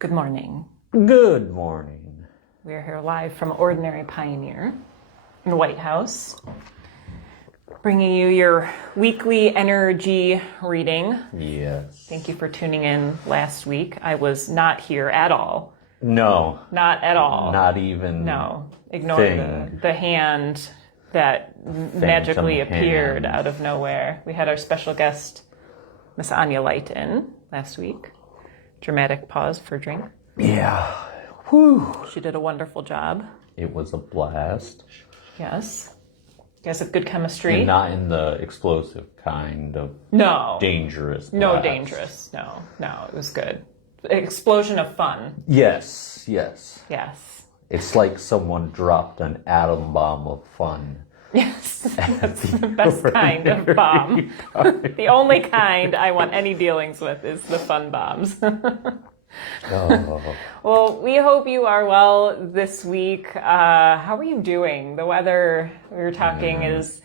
Good morning. Good morning. We are here live from Ordinary Pioneer in the White House, bringing you your weekly energy reading. Yes. Thank you for tuning in last week. I was not here at all. No. Not at all. Not even. No. Ignore the hand that magically appeared out of nowhere. We had our special guest, Miss Anya Light, in last week. Dramatic pause for a drink. Yeah. Whew. She did a wonderful job. It was a blast. Yes. You guys have good chemistry. And not in the explosive kind of dangerous blast. No dangerous. No, it was good. Explosion of fun. Yes. It's like someone dropped an atom bomb of fun. Yes, that's the best kind of bomb. The only kind I want any dealings with is the fun bombs. Oh. Well, we hope you are well this week. How are you doing? The weather we were talking is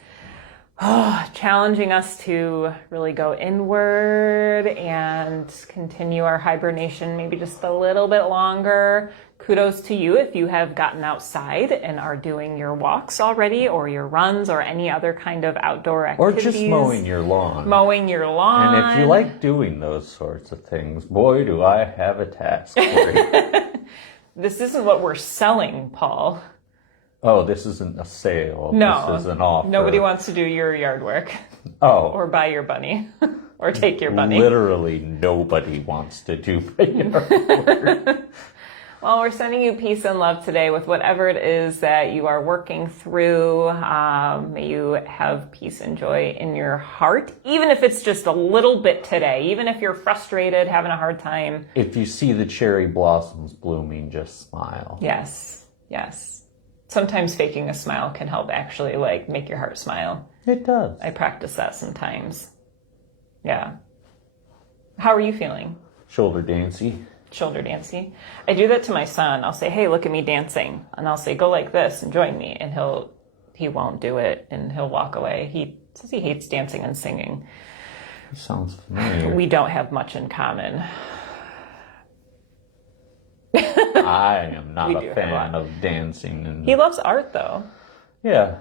challenging us to really go inward and continue our hibernation maybe just a little bit longer. Kudos to you if you have gotten outside and are doing your walks already, or your runs, or any other kind of outdoor activities. Or just mowing your lawn. Mowing your lawn. And if you like doing those sorts of things, boy, do I have a task for you. This isn't what we're selling, Paul. Oh, this isn't a sale. No. This is an offer. Nobody wants to do your yard work. Oh. Or buy your bunny. Or take your bunny. Literally nobody wants to do my yard work. Well, we're sending you peace and love today with whatever it is that you are working through. May you have peace and joy in your heart, even if it's just a little bit today, even if you're frustrated, having a hard time. If you see the cherry blossoms blooming, just smile. Yes. Sometimes faking a smile can help actually make your heart smile. It does. I practice that sometimes. Yeah. How are you feeling? Shoulder dancey. Shoulder dancing. I do that to my son. I'll say, hey, look at me dancing. And I'll say, go like this and join me. And he won't do it and he'll walk away. He says he hates dancing and singing. Sounds familiar. We don't have much in common. I am not a fan of dancing. He loves art though. Yeah.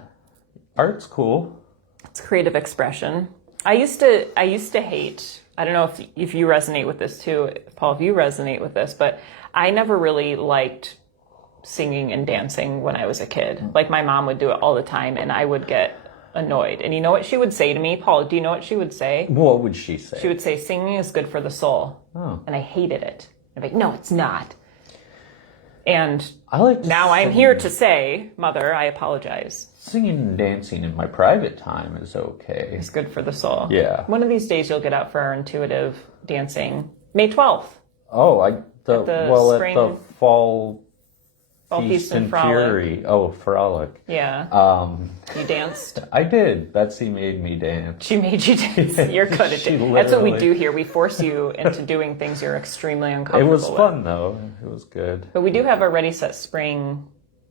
Art's cool. It's creative expression. I used to hate, I don't know if you resonate with this too, Paul, if you resonate with this, but I never really liked singing and dancing when I was a kid. Like my mom would do it all the time and I would get annoyed. And you know what she would say to me? Paul, do you know what she would say? What would she say? She would say, singing is good for the soul. Oh. And I hated it. I'd be like, no, it's not. And now I'm here to say, Mother, I apologize. Singing and dancing in my private time is okay. It's good for the soul. Yeah. One of these days you'll get out for our intuitive dancing. May 12th. Oh, at the fall Feast and Fury. Oh, frolic. Yeah. You danced? I did. Betsy made me dance. She made you dance. You're good at it. That's what we do here. We force you into doing things you're extremely uncomfortable with. It was fun, though. It was good. But we do have a Ready, Set, Spring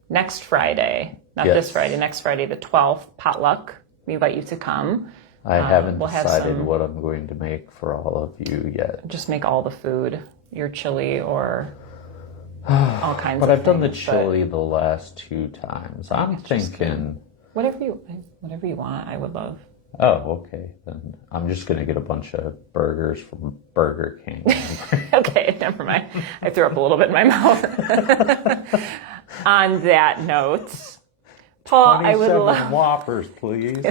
next Friday. Not this Friday, next Friday, the 12th, potluck. We invite you to come. I haven't decided what I'm going to make for all of you yet. Just make all the food. Your chili or all kinds of things. But I've done the chili the last 2 times. I'm thinking... Whatever you want, I would love. Oh, okay. Then I'm just going to get a bunch of burgers from Burger King. Okay, never mind. I threw up a little bit in my mouth. On that note, Paul, I would love... Whoppers, please.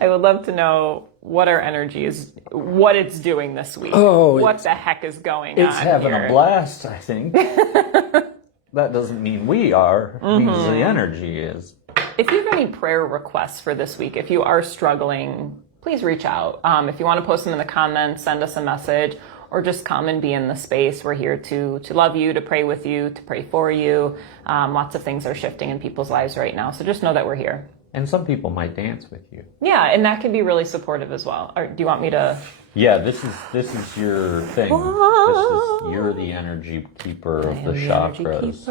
I would love to know what our energy is, what it's doing this week. Oh, what the heck is going on It's having here? a blast, I think. That doesn't mean we are. It means the energy is. If you have any prayer requests for this week, if you are struggling, please reach out. If you want to post them in the comments, send us a message, or just come and be in the space. We're here to love you, to pray with you, to pray for you. Lots of things are shifting in people's lives right now, so just know that we're here. And some people might dance with you. Yeah, and that can be really supportive as well. Or do you want me to? Yeah, this is your thing. You're the energy keeper of the chakras.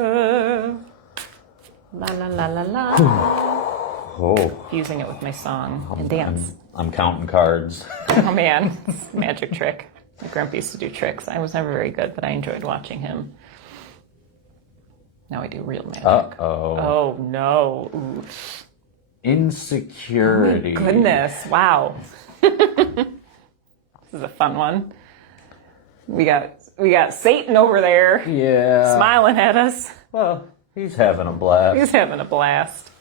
La la la la la. Oh. Fusing it with my song and dance. I'm counting cards. Oh man, magic trick. My grandpa used to do tricks. I was never very good, but I enjoyed watching him. Now I do real magic. Uh-oh. Oh, no. Ooh. Insecurity. Oh, my goodness. Wow. This is a fun one. We got Satan over there. Yeah. Smiling at us. Well, he's having a blast. He's having a blast.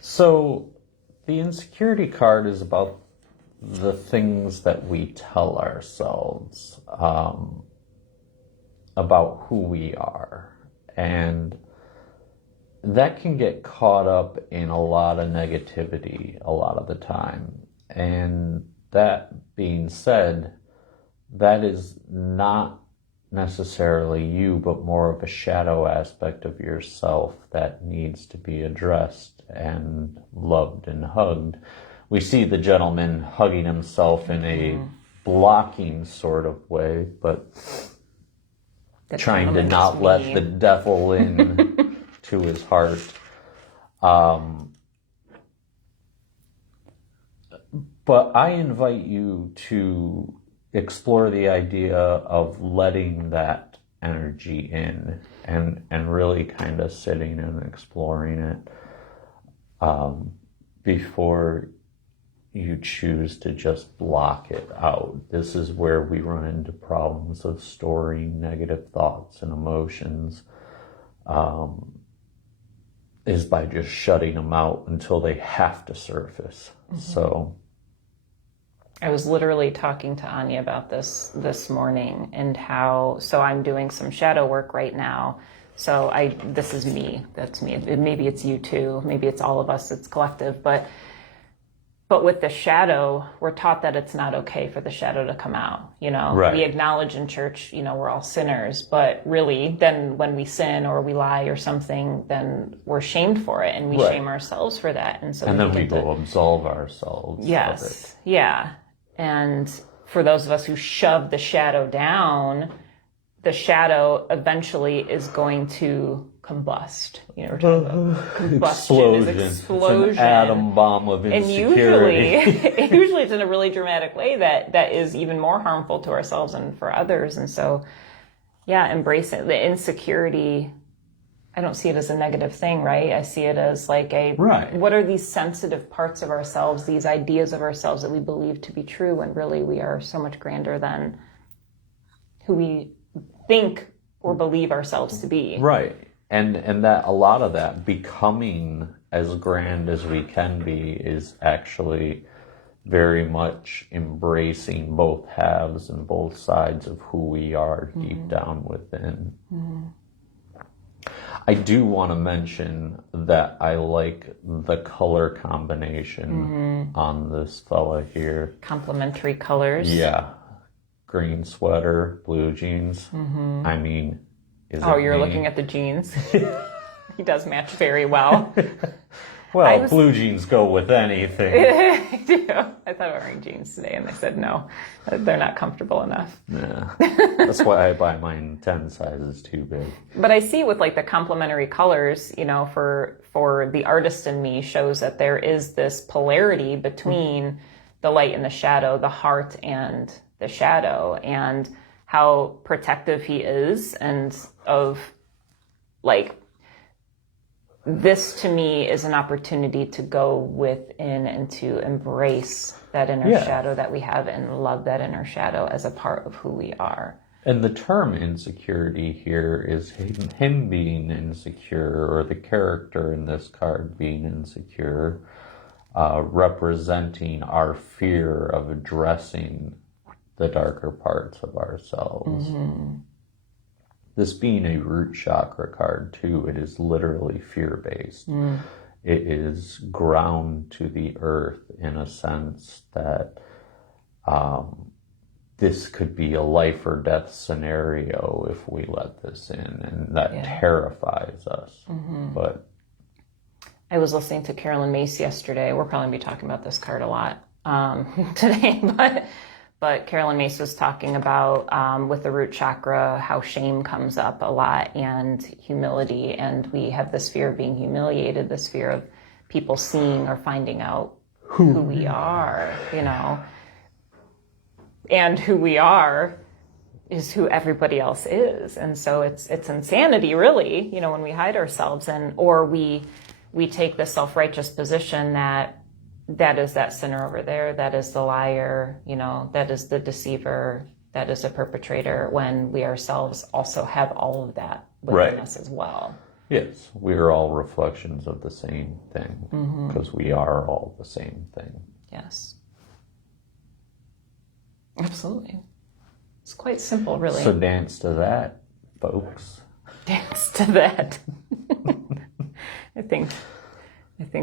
So, the insecurity card is about the things that we tell ourselves about who we are. And that can get caught up in a lot of negativity a lot of the time. And that being said, that is not necessarily you, but more of a shadow aspect of yourself that needs to be addressed and loved and hugged. We see the gentleman hugging himself in a blocking sort of way, but trying to not let the devil in to his heart. But I invite you to explore the idea of letting that energy in and really kind of sitting and exploring it before you choose to just block it out. This is where we run into problems of storing negative thoughts and emotions, is by just shutting them out until they have to surface. So I was literally talking to Anya about this morning and how, so I'm doing some shadow work right now. So this is me, that's me. Maybe it's you too, maybe it's all of us, it's collective, but with the shadow, we're taught that it's not okay for the shadow to come out, you know? Right. We acknowledge in church, you know, we're all sinners, but really then when we sin or we lie or something, then we're shamed for it and we shame ourselves for that. And so then we go absolve ourselves. Yes. Of it. Yeah. And for those of us who shove the shadow down, the shadow eventually is going to combust. You know, we're talking about combustion is explosion. It's an atom bomb of insecurity. And usually it's in a really dramatic way that is even more harmful to ourselves and for others. And so, yeah, embracing the insecurity, I don't see it as a negative thing, right? I see it as like what are these sensitive parts of ourselves, these ideas of ourselves that we believe to be true, when really we are so much grander than who we think or believe ourselves to be. Right. And that a lot of that becoming as grand as we can be is actually very much embracing both halves and both sides of who we are deep down within. I do want to mention that I like the color combination on this fella here. Complementary colors. Yeah. Green sweater, blue jeans. I mean, you're looking at the jeans. He does match very well. Well, blue jeans go with anything. I do. I thought about wearing jeans today, and they said no, they're not comfortable enough. Yeah, that's why I buy mine 10 sizes too big. But I see with like the complementary colors, you know, for the artist in me, shows that there is this polarity between the light and the shadow, the heart and the shadow, and how protective he is, and of like, this to me is an opportunity to go within and to embrace that inner shadow that we have and love that inner shadow as a part of who we are. And the term insecurity here is him being insecure, or the character in this card being insecure, representing our fear of addressing the darker parts of ourselves. This being a root chakra card too, it is literally fear-based. It is ground to the earth in a sense that this could be a life or death scenario if we let this in, and that terrifies us. But I was listening to Carolyn Mace yesterday. We're probably going to be talking about this card a lot today, but Carolyn Mace was talking about, with the root chakra, how shame comes up a lot, and humility. And we have this fear of being humiliated, this fear of people seeing or finding out who we are, you know. and who we are is who everybody else is. And so it's insanity, really, when we hide ourselves, or we take the self-righteous position that is that sinner over there, that is the liar, that is the deceiver, that is a perpetrator, when we ourselves also have all of that within us as well. Yes, we are all reflections of the same thing, because we are all the same thing. Yes. Absolutely. It's quite simple, really. So dance to that, folks. Dance to that. I think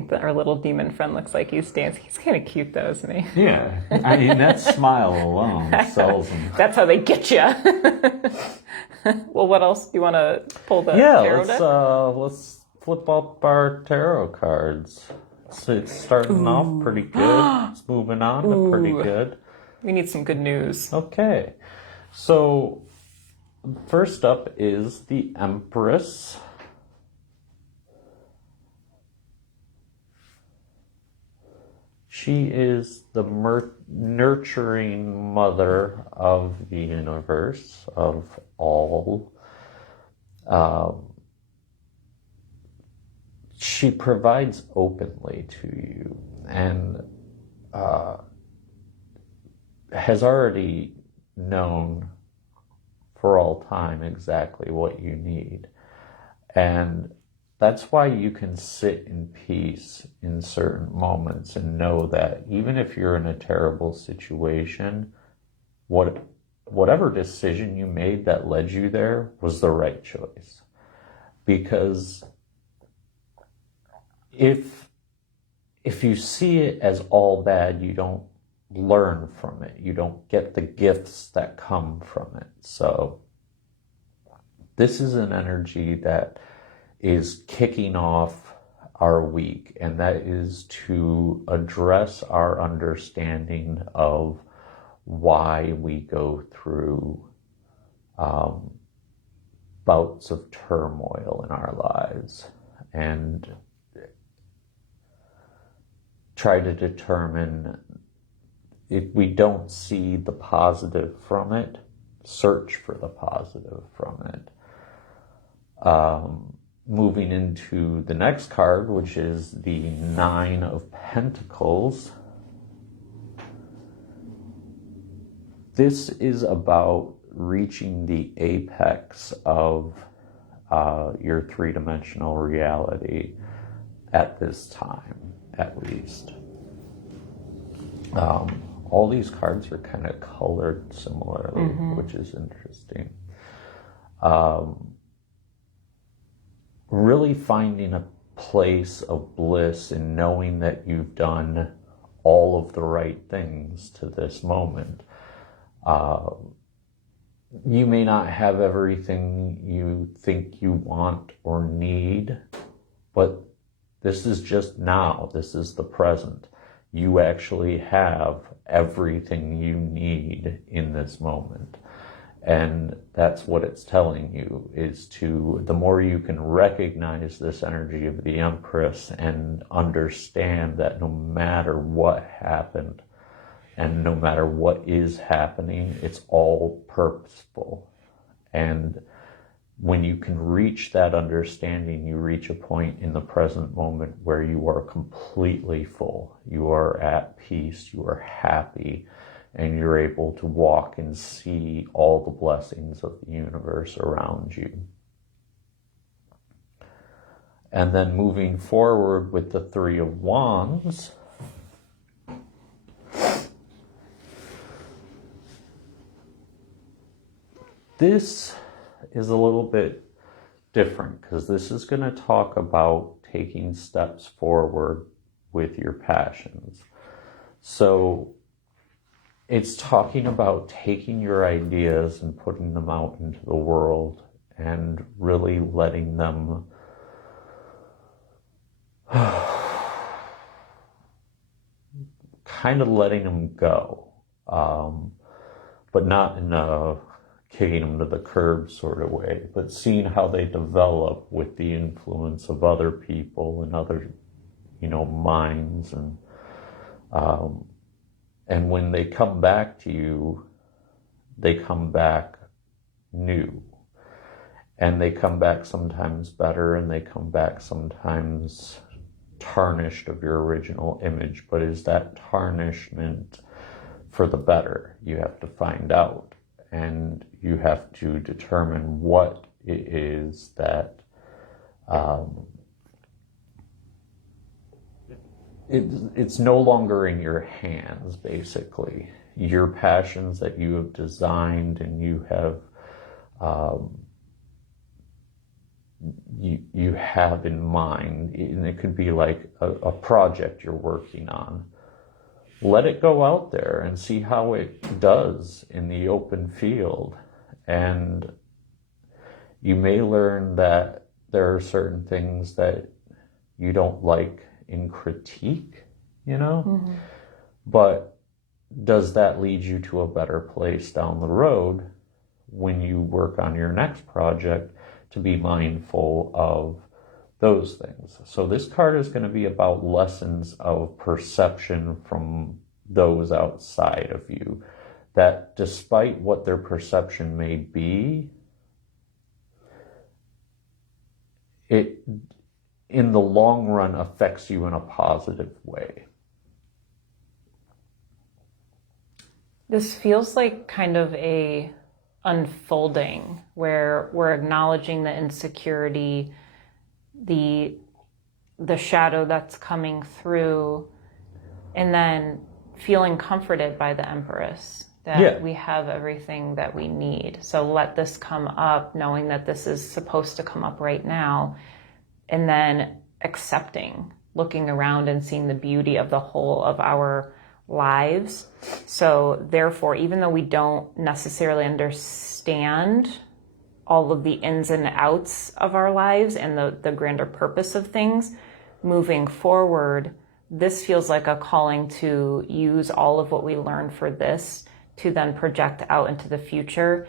that our little demon friend looks like he's dancing. He's kind of cute, though, isn't he? Yeah, I mean, that smile alone sells him. That's how they get you. Well, what else do you want to pull the tarot deck? Let's flip up our tarot cards. So it's starting off pretty good. It's moving on to pretty good. We need some good news. Okay, so first up is the Empress. She is the nurturing mother of the universe, of all. She provides openly to you and has already known for all time exactly what you need. And that's why you can sit in peace in certain moments and know that even if you're in a terrible situation, whatever decision you made that led you there was the right choice. Because if you see it as all bad, you don't learn from it. You don't get the gifts that come from it. So this is an energy that is kicking off our week, and that is to address our understanding of why we go through bouts of turmoil in our lives, and try to determine, if we don't see the positive from it, search for the positive from it. Moving into the next card, which is the Nine of Pentacles. This is about reaching the apex of your three-dimensional reality at this time, at least. All these cards are kind of colored similarly, which is interesting. Really finding a place of bliss in knowing that you've done all of the right things to this moment. You may not have everything you think you want or need, but this is just now. This is the present. You actually have everything you need in this moment. And that's what it's telling you, is to, the more you can recognize this energy of the Empress and understand that no matter what happened and no matter what is happening, it's all purposeful. And when you can reach that understanding, you reach a point in the present moment where you are completely full. You are at peace, you are happy, and you're able to walk and see all the blessings of the universe around you. And then moving forward with the Three of Wands, this is a little bit different, because this is going to talk about taking steps forward with your passions. So it's talking about taking your ideas and putting them out into the world and really letting them kind of letting them go, but not in a kicking them to the curb sort of way, but seeing how they develop with the influence of other people and other, minds, and when they come back to you, they come back new. And they come back sometimes better, and they come back sometimes tarnished of your original image. But is that tarnishment for the better? You have to find out. And you have to determine what it is that it's no longer in your hands, basically. Your passions that you have designed and you have you have in mind, and it could be like a project you're working on. Let it go out there and see how it does in the open field. And you may learn that there are certain things that you don't like in critique, Mm-hmm. But does that lead you to a better place down the road when you work on your next project, to be mindful of those things? So this card is going to be about lessons of perception from those outside of you, that despite what their perception may be, it in the long run affects you in a positive way. This feels like kind of a unfolding where we're acknowledging the insecurity, the shadow that's coming through, and then feeling comforted by the Empress that we have everything that we need. So let this come up, knowing that this is supposed to come up right now, and then accepting, looking around and seeing the beauty of the whole of our lives. So therefore, even though we don't necessarily understand all of the ins and outs of our lives and the grander purpose of things, moving forward, this feels like a calling to use all of what we learned for this to then project out into the future.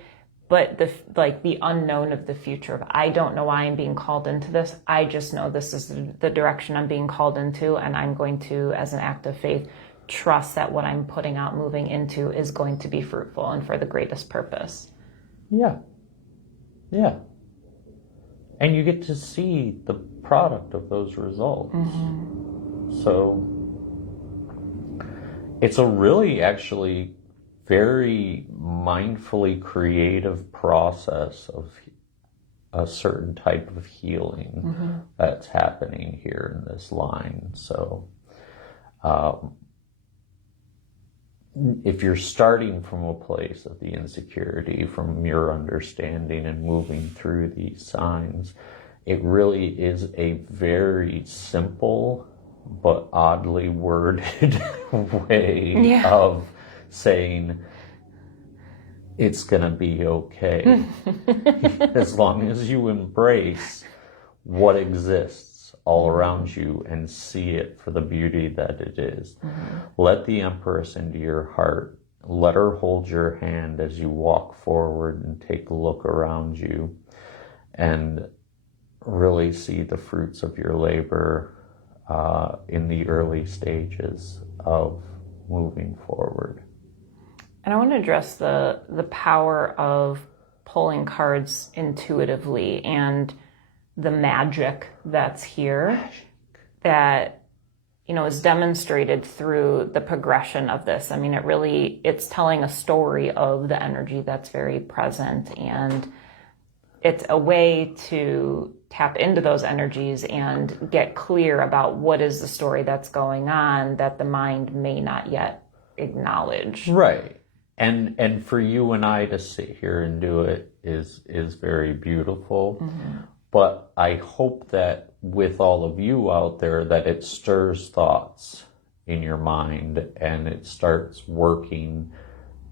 But the unknown of the future of, I don't know why I'm being called into this. I just know this is the direction I'm being called into, and I'm going to, as an act of faith, trust that what I'm putting out, moving into, is going to be fruitful and for the greatest purpose. Yeah. And you get to see the product of those results. Mm-hmm. So it's a really actually very mindfully creative process of a certain type of healing that's happening here in this line. So if you're starting from a place of the insecurity, from your understanding and moving through these signs, it really is a very simple but oddly worded way of saying it's going to be okay. As long as you embrace what exists all around you and see it for the beauty that it is. Let the Empress into your heart. Let her hold your hand as you walk forward and take a look around you and really see the fruits of your labor in the early stages of moving forward. And I want to address the power of pulling cards intuitively and the magic that's here that, is demonstrated through the progression of this. I mean, it's telling a story of the energy that's very present, and it's a way to tap into those energies and get clear about what is the story that's going on that the mind may not yet acknowledge. Right. And for you and I to sit here and do it is very beautiful. But I hope that with all of you out there, that it stirs thoughts in your mind and it starts working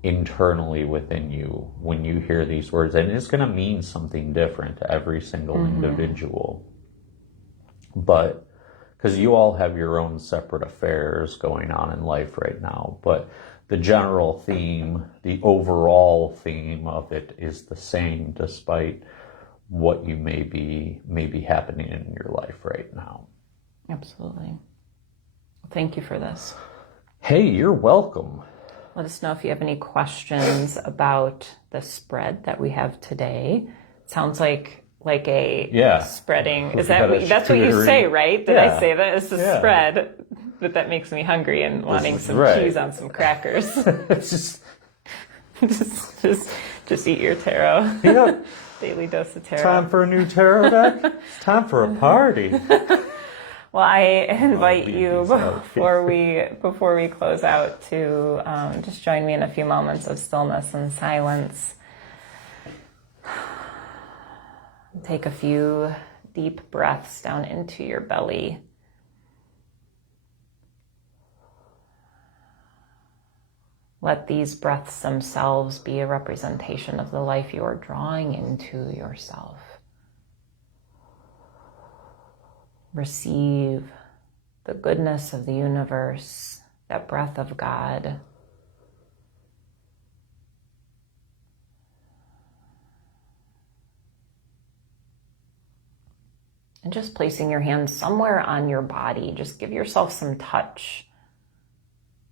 internally within you when you hear these words. And it's going to mean something different to every single individual. But because you all have your own separate affairs going on in life right now. But the general theme, the overall theme of it is the same despite what you may be happening in your life right now. Absolutely. Thank you for this. Hey, you're welcome. Let us know if you have any questions about the spread that we have today. It sounds like a spreading. Is that that's what you say, right? Did I say that? It's a spread, but that makes me hungry and wanting some cheese on some crackers. just eat your tarot. Yep. Daily dose of tarot. Time for a new tarot deck? It's time for a party. Well, I invite you before we close out to just join me in a few moments of stillness and silence. Take a few deep breaths down into your belly. Let these breaths themselves be a representation of the life you are drawing into yourself. Receive the goodness of the universe, that breath of God. And just placing your hands somewhere on your body, just give yourself some touch.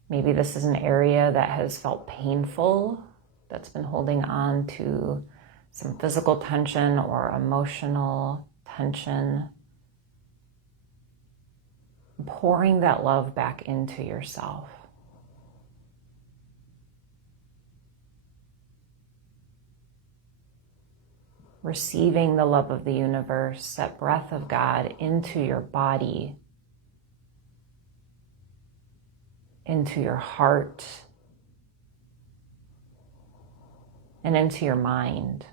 Maybe this is an area that has felt painful, that's been holding on to some physical tension or emotional tension. Pouring that love back into yourself. Receiving the love of the universe, that breath of God into your body, into your heart, and into your mind.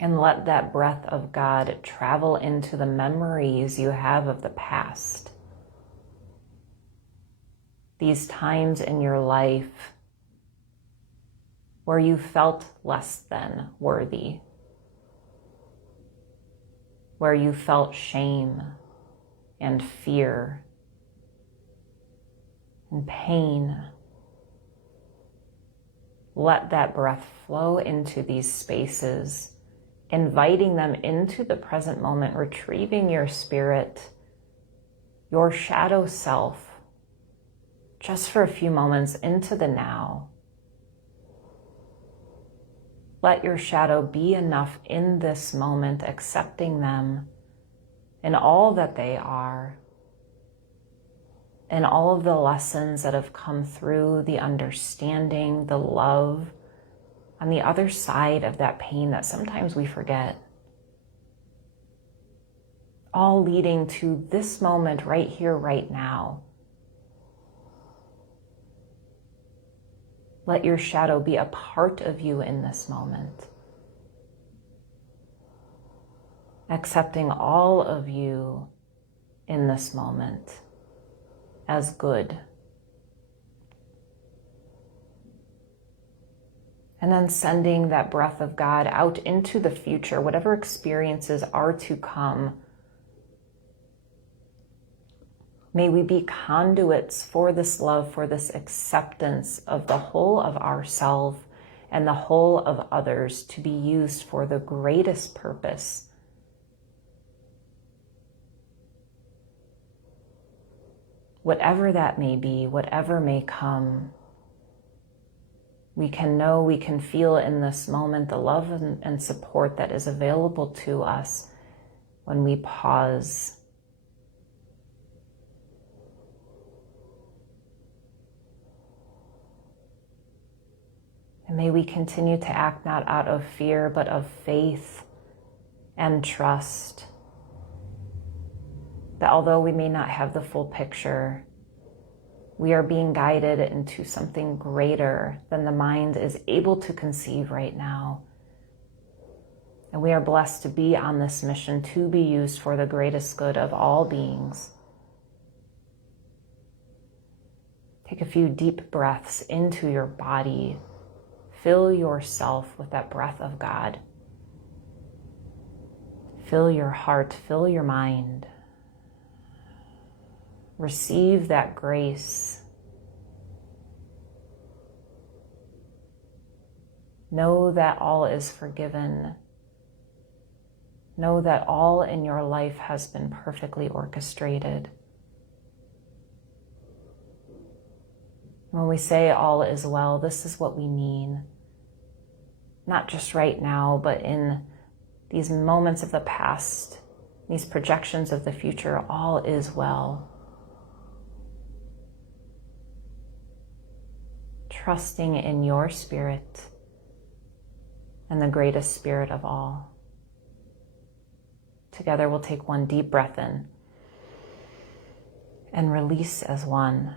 And let that breath of God travel into the memories you have of the past. These times in your life where you felt less than worthy, where you felt shame and fear and pain. Let that breath flow into these spaces, inviting them into the present moment, retrieving your spirit, your shadow self, just for a few moments into the now. Let your shadow be enough in this moment, accepting them in all that they are, and all of the lessons that have come through, the understanding, the love, on the other side of that pain that sometimes we forget. All leading to this moment right here, right now. Let your shadow be a part of you in this moment. Accepting all of you in this moment as good. And then sending that breath of God out into the future, whatever experiences are to come. May we be conduits for this love, for this acceptance of the whole of ourselves and the whole of others to be used for the greatest purpose. Whatever that may be, whatever may come, we can know, we can feel in this moment the love and support that is available to us when we pause. And may we continue to act not out of fear, but of faith and trust. That although we may not have the full picture, we are being guided into something greater than the mind is able to conceive right now. And we are blessed to be on this mission to be used for the greatest good of all beings. Take a few deep breaths into your body. Fill yourself with that breath of God. Fill your heart, fill your mind. Receive that grace. Know that all is forgiven. Know that all in your life has been perfectly orchestrated. When we say all is well, this is what we mean. Not just right now, but in these moments of the past, these projections of the future, all is well. Trusting in your spirit and the greatest spirit of all. Together we'll take one deep breath in and release as one.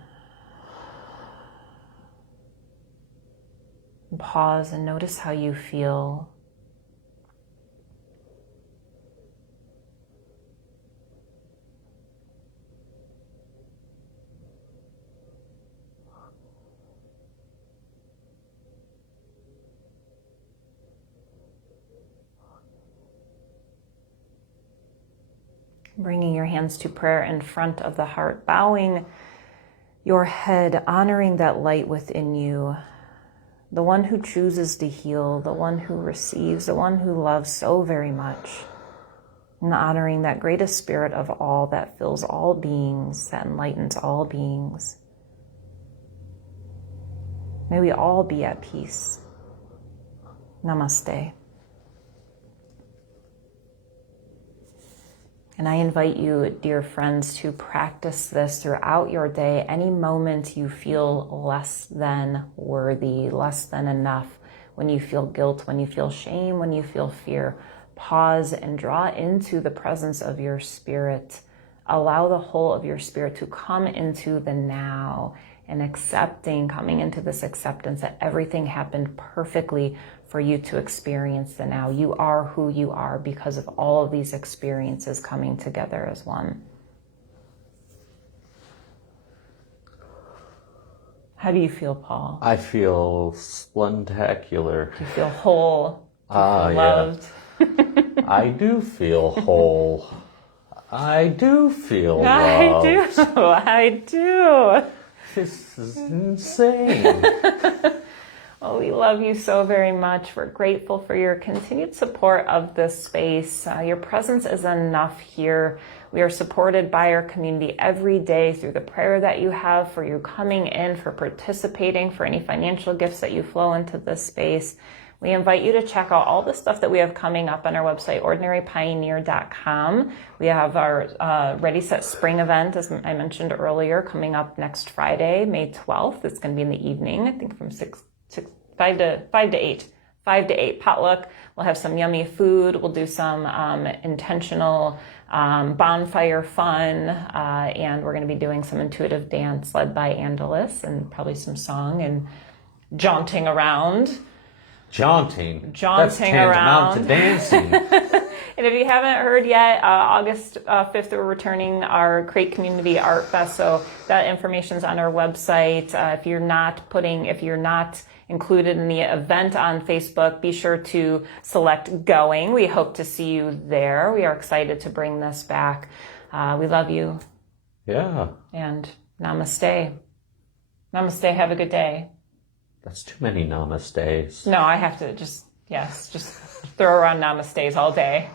And pause and notice how you feel. Bringing your hands to prayer in front of the heart, bowing your head, honoring that light within you, the one who chooses to heal, the one who receives, the one who loves so very much, and honoring that greatest spirit of all that fills all beings, that enlightens all beings. May we all be at peace. Namaste. And I invite you, dear friends, to practice this throughout your day. Any moment you feel less than worthy, less than enough, when you feel guilt, when you feel shame, when you feel fear, pause and draw into the presence of your spirit. Allow the whole of your spirit to come into the now and coming into this acceptance that everything happened perfectly for you to experience the now. You are who you are because of all of these experiences coming together as one. How do you feel, Paul? I feel splendtacular. Do you feel whole? Do you feel loved? Yeah. I do feel whole. I do feel loved. I do. This is insane. Oh, we love you so very much. We're grateful for your continued support of this space. Your presence is enough here. We are supported by our community every day through the prayer that you have, for you coming in, for participating, for any financial gifts that you flow into this space. We invite you to check out all the stuff that we have coming up on our website, ordinarypioneer.com. We have our Ready, Set, Spring event, as I mentioned earlier, coming up next Friday, May 12th. It's going to be in the evening, I think from 5 to 8 potluck. We'll have some yummy food. We'll do some intentional bonfire fun, and we're going to be doing some intuitive dance led by Angelis, and probably some song and jaunting around. Jaunting. That's tantamount around. to dancing. And if you haven't heard yet, August 5th, we're returning our Create Community Art Fest. So that information's on our website. If you're not included in the event on Facebook, be sure to select going. We hope to see you there. We are excited to bring this back. We love you. Yeah. And namaste. Namaste. Have a good day. That's too many namaste. No, I have to just throw around namastes all day.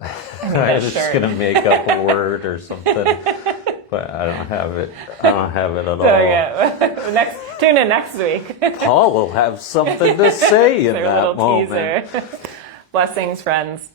I was just going to make up a word or something, but I don't have it. I don't have it at all. Yeah. Tune in next week. Paul will have something to say in that little moment. Teaser. Blessings, friends.